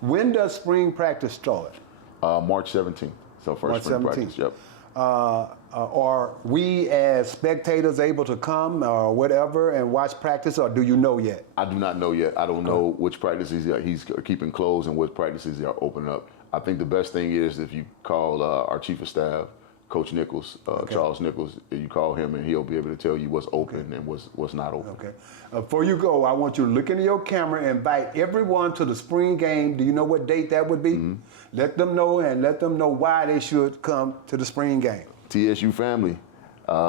When does spring practice start? March 17th. So first spring practice, yep. Are we as spectators able to come or whatever and watch practice, or do you know yet? I do not know yet. I don't know which practices he's keeping closed and which practices are opening up. I think the best thing is if you call our chief of staff, Coach Nichols, Charles Nichols, you call him and he'll be able to tell you what's open and what's not open. Okay. Before you go, I want you to look into your camera and invite everyone to the spring game. Do you know what date that would be? Mm-hmm. Let them know and let them know why they should come to the spring game. TSU family,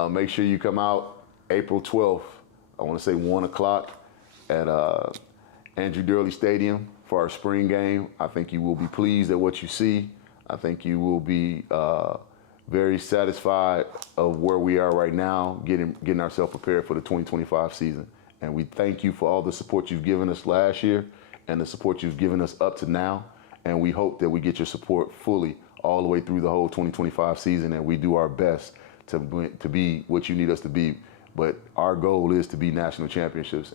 make sure you come out April 12th. I want to say 1 o'clock at Andrew Durley Stadium for our spring game. I think you will be pleased at what you see. I think you will be very satisfied of where we are right now, getting ourselves prepared for the 2025 season. And we thank you for all the support you've given us last year and the support you've given us up to now. And we hope that we get your support fully all the way through the whole 2025 season, and we do our best to be what you need us to be. But our goal is to be national champions,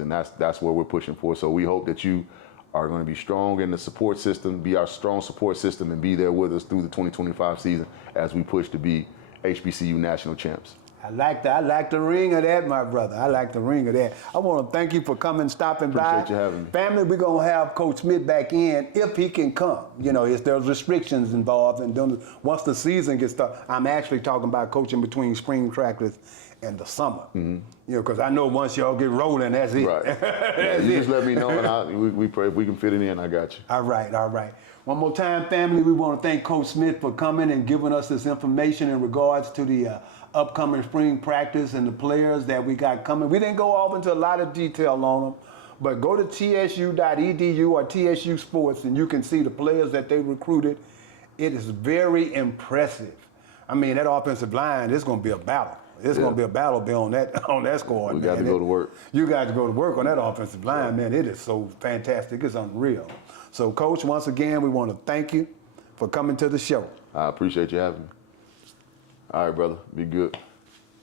and that's where we're pushing for. So we hope that you are going to be strong in the support system, be our strong support system, and be there with us through the 2025 season as we push to be HBCU national champs. I like that. I like the ring of that, my brother. I like the ring of that. I want to thank you for coming, stopping by. Appreciate you having me. Family, we're going to have Coach Smith back in if he can come. There's restrictions involved. And then once the season gets started, I'm actually talking about coaching between spring practice and the summer. Mm-hmm. Because I know once y'all get rolling, that's it. Right. Just let me know, and we pray if we can fit it in, I got you. All right. One more time, family, we want to thank Coach Smith for coming and giving us this information in regards to the upcoming spring practice and the players that we got coming. We didn't go off into a lot of detail on them, but go to tsu.edu or TSU Sports and you can see the players that they recruited. It is very impressive. I mean, that offensive line is going to be a battle. It's going to be a battle on that squad. We got to go to work. You got to go to work on that offensive line, man. It is so fantastic. It's unreal. So, Coach, once again, we want to thank you for coming to the show. I appreciate you having me. All right, brother. Be good.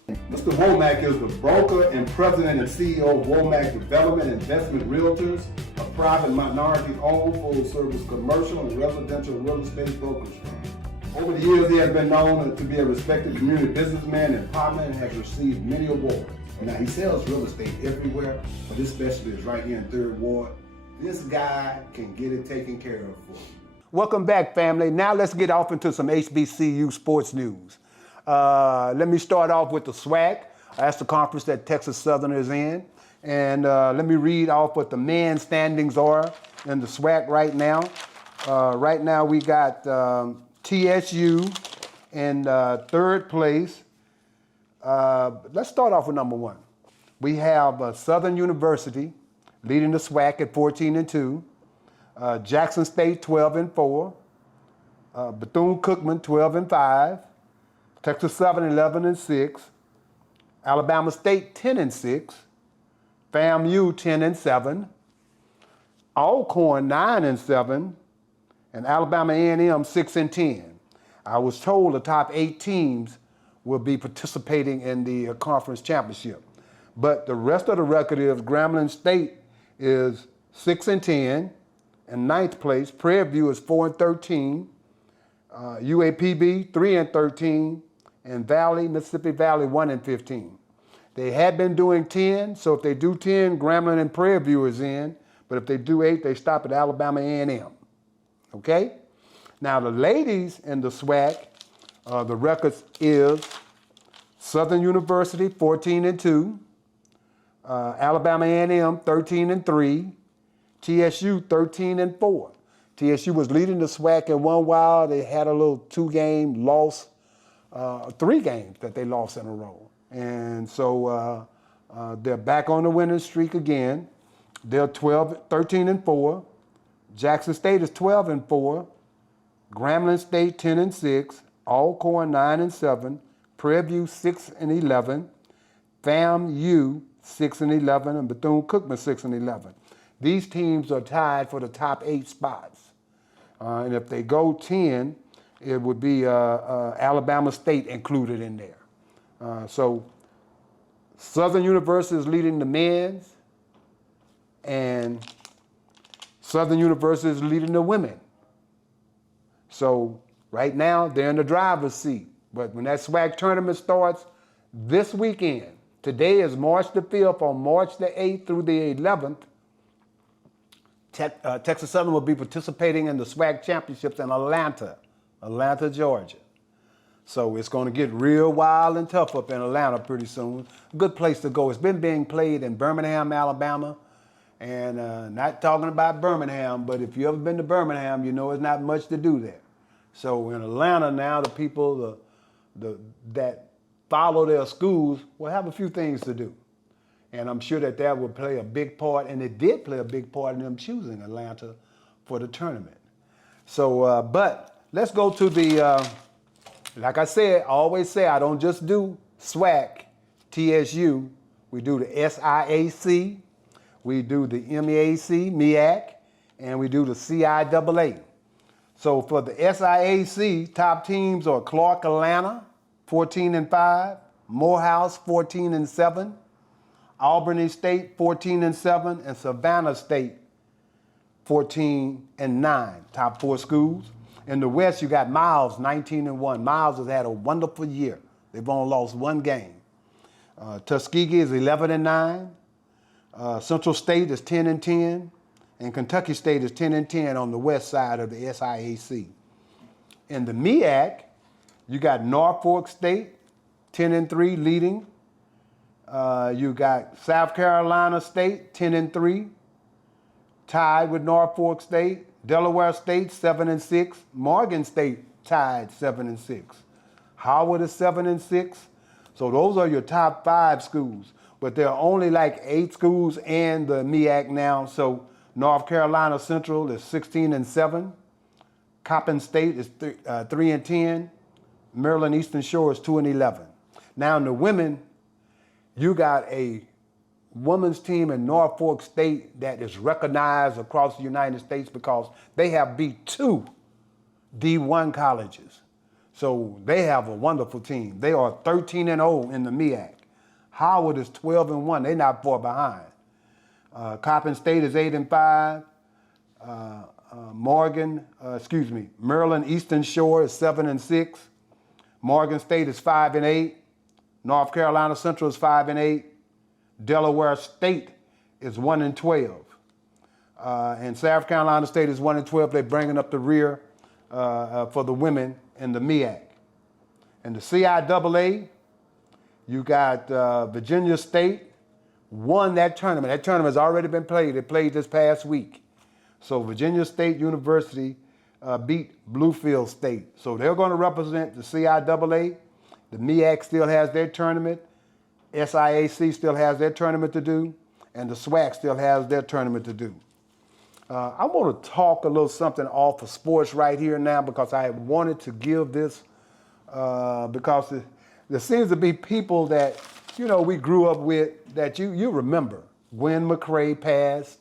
Mr. Womack is the broker and president and CEO of Womack Development Investment Realtors, a private minority-owned full-service commercial and residential real estate brokerage firm. Over the years, he has been known to be a respected community businessman and partner and has received many awards. Now, he sells real estate everywhere, but this specialty is right here in 3rd Ward. This guy can get it taken care of for you. Welcome back, family. Now let's get off into some HBCU sports news. Let me start off with the SWAC. That's the conference that Texas Southern is in. And let me read off what the men's standings are in the SWAC right now. Right now we got TSU in 3rd place. Let's start off with number 1. We have Southern University leading the SWAC at 14-2. Jackson State 12-4. Bethune-Cookman 12-5. Texas Southern 11-6. Alabama State 10-6. FAMU 10-7. Alcorn 9-7. And Alabama A&M 6-10. I was told the top 8 teams will be participating in the conference championship. But the rest of the record is Grambling State is 6-10 in 9th place. Prairie View is 4-13. UAPB 3-13. And Mississippi Valley 1-15. They had been doing 10, so if they do 10, Grambling and Prairie View is in. But if they do 8, they stop at Alabama A&M. Okay? Now the ladies in the SWAC, the records is Southern University 14-2, Alabama A&M 13-3, TSU 13-4. TSU was leading the SWAC in one while. They had a little 2-game loss, 3 games that they lost in a row. And so they're back on the winning streak again. They're 13-4. Jackson State is 12-4. Grambling State 10-6. Alcorn 9-7. Prairie View 6-11. FAMU 6-11, and Bethune-Cookman 6-11. These teams are tied for the top 8 spots. And if they go 10, it would be Alabama State included in there. So Southern University is leading the men's, and Southern University is leading the women. So right now, they're in the driver's seat. But when that SWAC tournament starts this weekend, today is March the 5th, on March the 8th through the 11th, Texas Southern will be participating in the SWAC championships in Atlanta, Georgia. So it's going to get real wild and tough up in Atlanta pretty soon. Good place to go. It's been being played in Birmingham, Alabama. And not talking about Birmingham, but if you've ever been to Birmingham, you know there's not much to do there. So in Atlanta now, the people that follow their schools will have a few things to do. And I'm sure that will play a big part, and it did play a big part in them choosing Atlanta for the tournament. So, but let's go to the, like I said, I always say I don't just do SWAC, TSU. We do the SIAC, we do the MEAC, and we do the CIAA. So for the SIAC, top teams are Clark Atlanta, 14-5, Morehouse, 14-7, Albany State, 14-7, and Savannah State, 14-9, top 4 schools. In the West, you got Miles, 19-1. Miles has had a wonderful year. They've only lost 1 game. Tuskegee is 11-9. Central State is 10-10. And Kentucky State is 10-10 on the west side of the SIAC. In the MEAC, you got Norfolk State, 10-3 leading. You got South Carolina State, 10-3, tied with Norfolk State. Delaware State, 7-6. Morgan State tied 7-6. Howard is 7-6. So those are your top 5 schools. But there are only like 8 schools in the MEAC now. So North Carolina Central is 16-7. Coppin State is 3-10. Maryland Eastern Shore is 2-11. Now in the women, you got a women's team in Norfolk State that is recognized across the United States because they have beat 2 D1 colleges. So they have a wonderful team. They are 13-0 in the MEAC. Howard is 12-1. They're not far behind. Coppin State is 8-5. Maryland Eastern Shore is 7-6. Morgan State is 5-8. North Carolina Central is 5-8. Delaware State is 1-12. And South Carolina State is 1-12. They're bringing up the rear for the women in the MEAC. In the CIAA, you got Virginia State won that tournament. That tournament has already been played. It played this past week. So Virginia State University beat Bluefield State. So they're going to represent the CIAA. The MEAC still has their tournament. SIAC still has their tournament to do. And the SWAC still has their tournament to do. I want to talk a little something off of sports right here now because I wanted to give this because there seems to be people that, we grew up with that you remember. Gwen McCrae passed.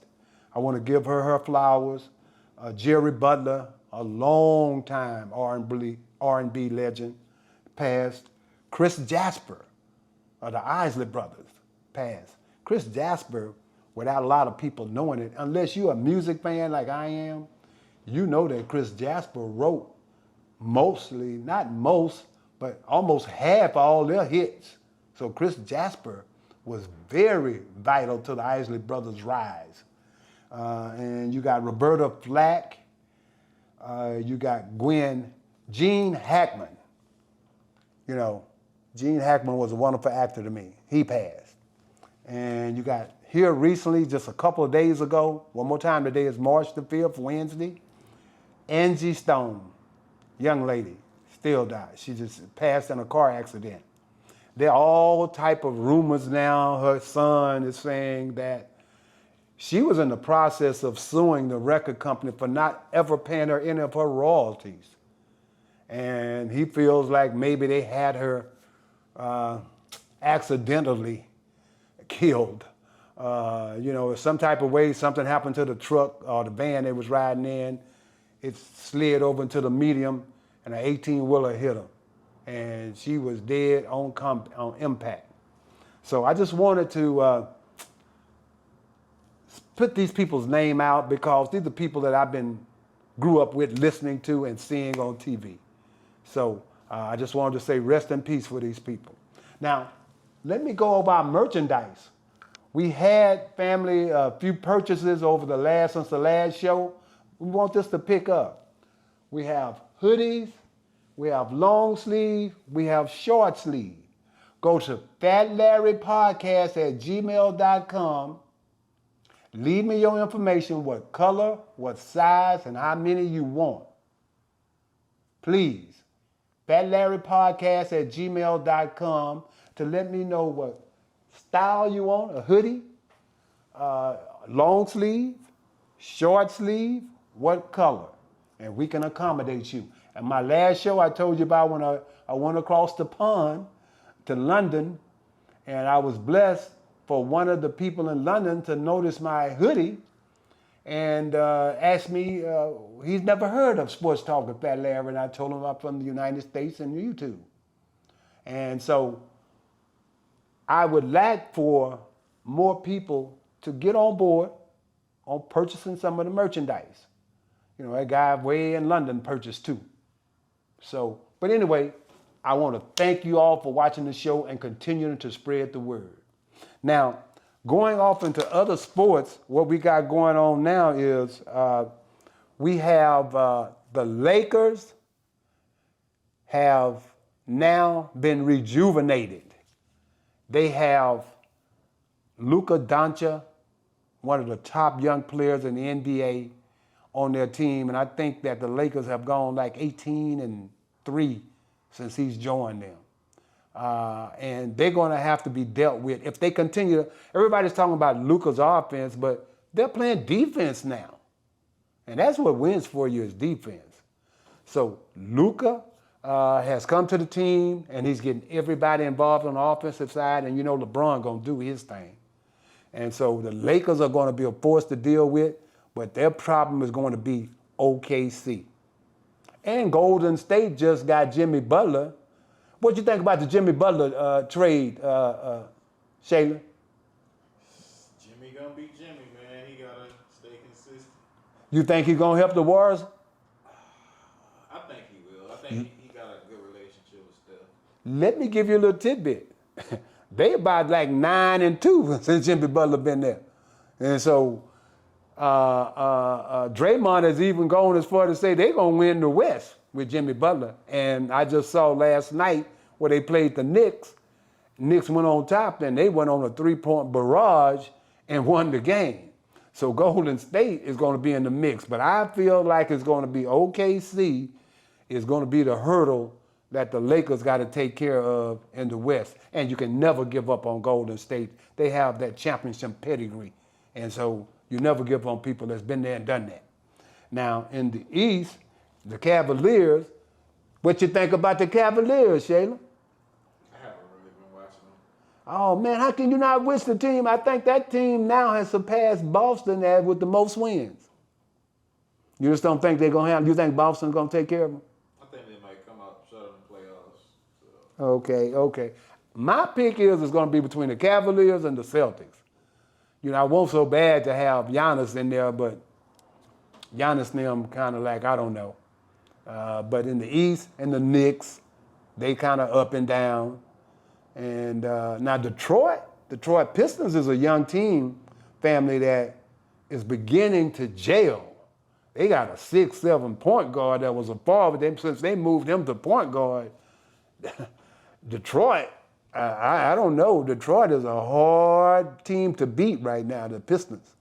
I want to give her flowers. Jerry Butler, a long time R&B legend, passed. Chris Jasper of the Isley Brothers passed. Chris Jasper, without a lot of people knowing it, unless you're a music fan like I am, you know that Chris Jasper wrote mostly, not most, but almost half all their hits. So Chris Jasper was very vital to the Isley Brothers' rise. And you got Roberta Flack, you got Gene Hackman. Gene Hackman was a wonderful actor to me. He passed. And you got here recently, just a couple of days ago, one more time, today is March the 5th, Wednesday, Angie Stone, young lady, still died. She just passed in a car accident. There are all type of rumors now. Her son is saying that she was in the process of suing the record company for not ever paying her any of her royalties. And he feels like maybe they had her accidentally killed. Some type of way, something happened to the truck or the van they was riding in. It slid over into the medium and an 18-wheeler hit her. And she was dead on impact. So I just wanted to put these people's name out because these are people that grew up with, listening to and seeing on TV. So I just wanted to say rest in peace for these people. Now, let me go over our merchandise. We had family a few purchases since the last show. We want this to pick up. We have hoodies, we have long sleeve, we have short sleeve. Go to fatlarrypodcast@gmail.com. Leave me your information, what color, what size, and how many you want. Please, fatlarrypodcast@gmail.com to let me know what style you want, a hoodie, long sleeve, short sleeve, what color, and we can accommodate you. And my last show I told you about when I went across the pond to London, and I was blessed for one of the people in London to notice my hoodie and asked me, he's never heard of Sports Talk with Fat Larry, and I told him I'm from the United States and YouTube. And so I would like for more people to get on board on purchasing some of the merchandise. That guy way in London purchased too. So, but anyway, I want to thank you all for watching the show and continuing to spread the word. Now, going off into other sports, what we got going on now is we have the Lakers have now been rejuvenated. They have Luka Doncic, one of the top young players in the NBA, on their team, and I think that the Lakers have gone like 18-3 since he's joined them. and they're going to have to be dealt with if they continue. Everybody's talking about Luka's offense, but they're playing defense now. And that's what wins for you is defense. So Luka has come to the team, and he's getting everybody involved on the offensive side, and you know LeBron going to do his thing. And so the Lakers are going to be a force to deal with, but their problem is going to be OKC. And Golden State just got Jimmy Butler. What you think about the Jimmy Butler trade, Shayla? Jimmy gonna be Jimmy, man. He gotta stay consistent. You think he's gonna help the Warriors? I think he will. I think he got a good relationship with Steph. Let me give you a little tidbit. They about like 9-2 since Jimmy Butler been there, and so Draymond has even gone as far to say they're gonna win the West with Jimmy Butler. And I just saw last night where they played the Knicks. Knicks went on top, and they went on a 3-point barrage and won the game. So Golden State is going to be in the mix, but I feel like it's going to be OKC is going to be the hurdle that the Lakers got to take care of in the West. And you can never give up on Golden State. They have that championship pedigree. And so you never give up on people that's been there and done that. Now, in the East, the Cavaliers, what you think about the Cavaliers, Shayla? I haven't really been watching them. Oh, man, how can you not wish the team? I think that team now has surpassed Boston as with the most wins. You just don't think they're going to have, you think Boston's going to take care of them? I think they might come out short in the playoffs. So. Okay. My pick is it's going to be between the Cavaliers and the Celtics. You know, I want so bad to have Giannis in there, but Giannis and them kind of like, I don't know. But in the East and the Knicks, they kind of up and down. And now Detroit Pistons is a young team family that is beginning to gel. They got a 6'7" point guard that was a forward. Since they moved him to point guard, Detroit, I don't know. Detroit is a hard team to beat right now, the Pistons.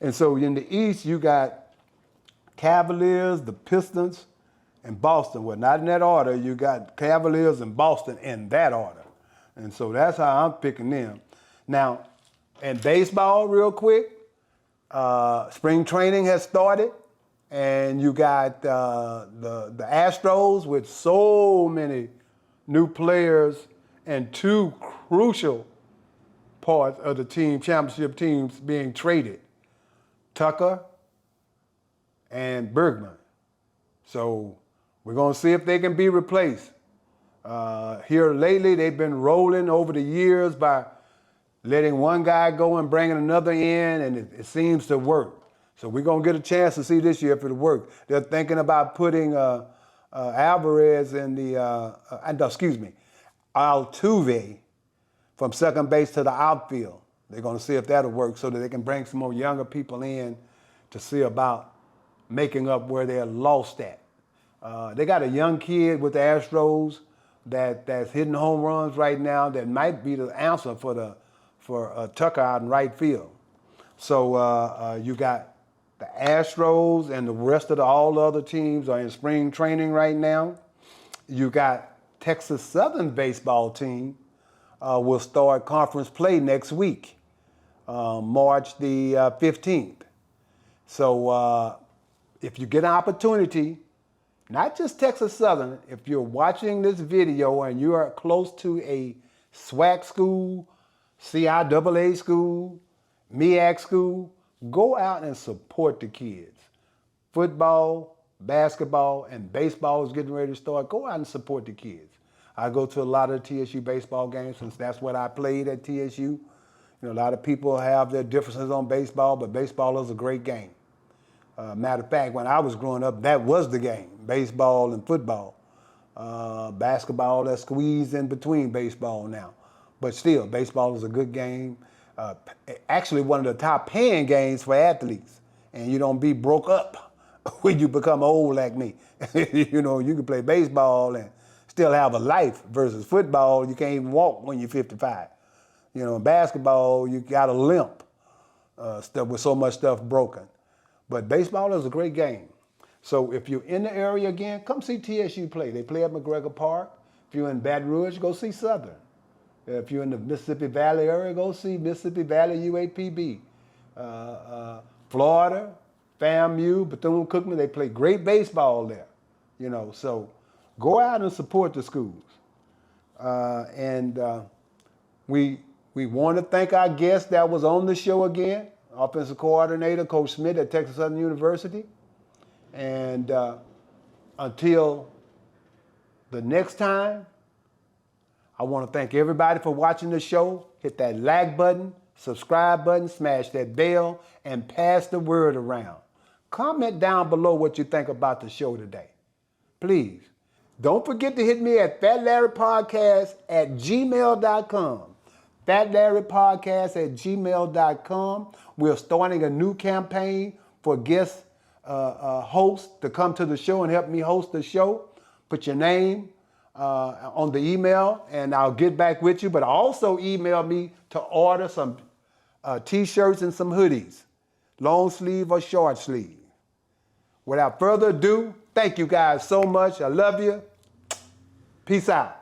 And so in the East, you got Cavaliers, the Pistons, and Boston. Well, not in that order. You got Cavaliers and Boston in that order. And so that's how I'm picking them. Now, in baseball, real quick, spring training has started, and you got the Astros with so many new players and 2 crucial parts of the team, championship teams being traded, Tucker and Bergman. So we're going to see if they can be replaced. Here lately, they've been rolling over the years by letting one guy go and bringing another in, and it seems to work. So we're going to get a chance to see this year if it'll work. They're thinking about putting Alvarez in Altuve from second base to the outfield. They're going to see if that'll work so that they can bring some more younger people in to see about making up where they're lost at. They got a young kid with the Astros that's hitting home runs right now that might be the answer for Tucker out in right field. So you got the Astros and the rest of all the other teams are in spring training right now. You got Texas Southern baseball team will start conference play next week, March the 15th. So if you get an opportunity, not just Texas Southern, if you're watching this video and you are close to a SWAC school, CIAA school, MEAC school, go out and support the kids. Football, basketball, and baseball is getting ready to start. Go out and support the kids. I go to a lot of TSU baseball games since that's what I played at TSU. You know, a lot of people have their differences on baseball, but baseball is a great game. Matter of fact, when I was growing up, that was the game, baseball and football. Basketball, that's squeezed in between baseball now. But still, baseball is a good game. Actually, one of the top paying games for athletes. And you don't be broke up when you become old like me. You know, you can play baseball and still have a life versus football. You can't even walk when you're 55. You know, in basketball, you got a limp with so much stuff broken. But baseball is a great game. So if you're in the area again, come see TSU play. They play at McGregor Park. If you're in Baton Rouge, go see Southern. If you're in the Mississippi Valley area, go see Mississippi Valley UAPB. Florida, FAMU, Bethune-Cookman, they play great baseball there. You know, so go out and support the schools. We want to thank our guest that was on the show again, offensive coordinator, Coach Smith at Texas Southern University. And until the next time, I want to thank everybody for watching the show. Hit that like button, subscribe button, smash that bell, and pass the word around. Comment down below what you think about the show today. Please. Don't forget to hit me at fatlarrypodcast@gmail.com. fatlarrypodcast@gmail.com. We're starting a new campaign for guest hosts to come to the show and help me host the show. Put your name on the email and I'll get back with you. But also email me to order some t-shirts and some hoodies, long sleeve or short sleeve. Without further ado, thank you guys so much. I love you. Peace out.